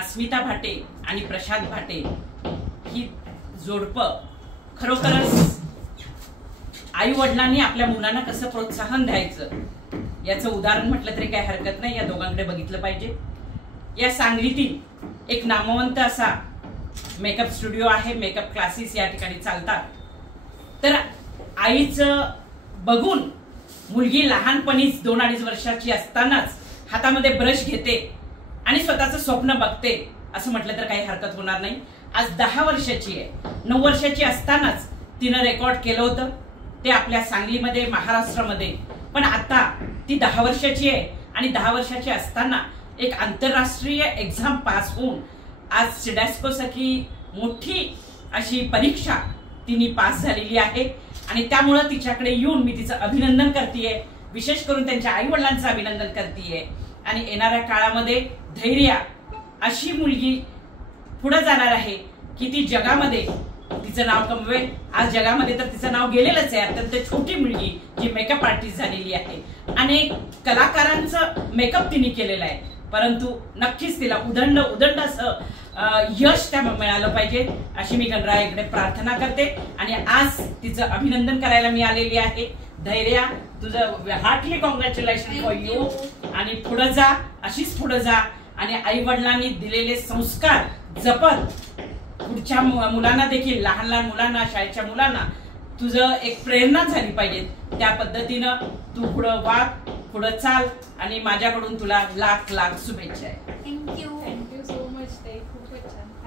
अस्मिता भाटे आणि प्रशांत भाटे ही जोडपं खरोखरच आई वडिलांनी आपल्या मुलांना कसं प्रोत्साहन द्यायचं याचं उदाहरण म्हटलं तरी काही हरकत नाही. या दोघांकडे बघितलं पाहिजे. या सांगलीतील एक नामवंत असा मेकअप स्टुडिओ आहे. मेकअप क्लासेस या ठिकाणी चालतात. तर आईचं बघून मुलगी लहानपणीच 2-2.5 वर्षाची असतानाच हातामध्ये ब्रश घेते आणि स्वतःचं स्वप्न बघते असं म्हटलं तर काही हरकत होणार नाही. आज 10 वर्षाची आहे. 9 वर्षाची असतानाच तिनं रेकॉर्ड केलं होतं ते आपल्या सांगलीमध्ये, महाराष्ट्रामध्ये. पण आता ती 10 वर्षाची आहे आणि 10 वर्षाची असताना एक आंतरराष्ट्रीय एक्झाम पास होऊन आज सिडॅस्को सारखी मोठी अशी परीक्षा तिने पास झालेली आहे. आणि त्यामुळे तिच्याकडे येऊन मी तिचं अभिनंदन करतेय. विशेष करून त्यांच्या आई वडिलांचं अभिनंदन करतेय. आणि येणाऱ्या काळामध्ये धैर्य अशी मुलगी पुढे जाणार आहे की ती जगामध्ये तिचं नाव कमवेल. आज जगामध्ये तर तिचं नाव गेलेलंच आहे. अत्यंत छोटी मुलगी जी मेकअप आर्टिस्ट झालेली आहे. अनेक कलाकारांचं मेकअप तिने केलेलं आहे. परंतु नक्कीच तिला उदंड असं यश त्या मिळालं पाहिजे अशी मी गणरायाकडे प्रार्थना करते. आणि आज तिचं अभिनंदन करायला मी आलेली आहे. धैर्य, तुझं हार्टली कॉंग्रॅच्युलेशन फॉर यू. आणि पुढे जा, अशीच पुढे जा. आणि आई वडिलांनी दिलेले संस्कार जपत पुढच्या मुलांना देखील, लहान लहान मुलांना, शाळेच्या मुलांना तुझं एक प्रेरणा झाली पाहिजे. त्या पद्धतीनं तू पुढं वाग, पुढं चाल. आणि माझ्याकडून तुला लाख शुभेच्छा आहे. थँक्यू.